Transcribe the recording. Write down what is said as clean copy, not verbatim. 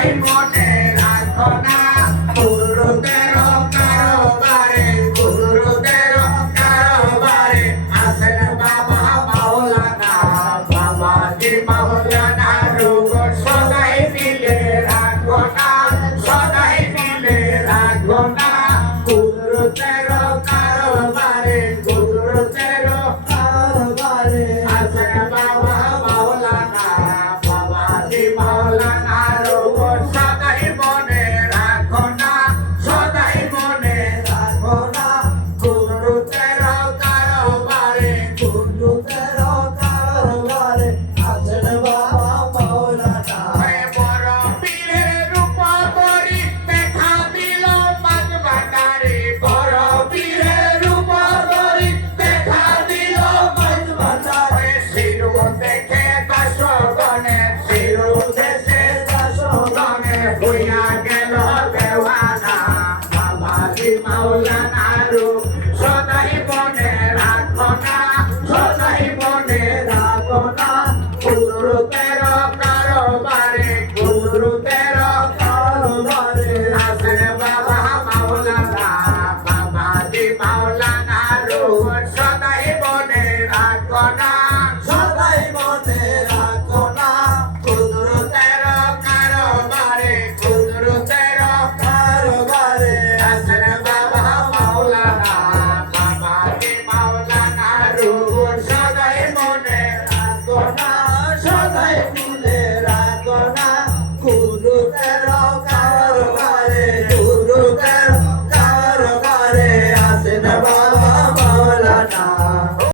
সদাই মনে রাখো না গুরুদের কারবারে গুরুদের কারবারে আছেন বাবা মাওলানা বাবাজি মাওলানা রূপ সদাই মিলে রাখো না সদাই মিলে রাখো না গুরুদের কারবারে গুরুদের কারবারে আছেন বাবা মাওলানা বাবাজি মাওলানা রূপ সদাই মনে রাখো না সদাই মনে রাখো না গুরুদের কারবারে গুরুদের কারবারে আছেন বাবা মাওলানা বড় পীরের রূপ ধরি দেখা দিল মাঝ ভান্ডারে বড় পীরের রূপ ধরি দেখা দিল মাঝ ভান্ডারে শিরু দেখে দাসগণে শিরু দেশে দাসগণে হইয়া গেল দেওয়ানা বাবাজি মাওলানা রূপ সদাই মনে রাখো না সদাই মনে রাখো না গুরুদের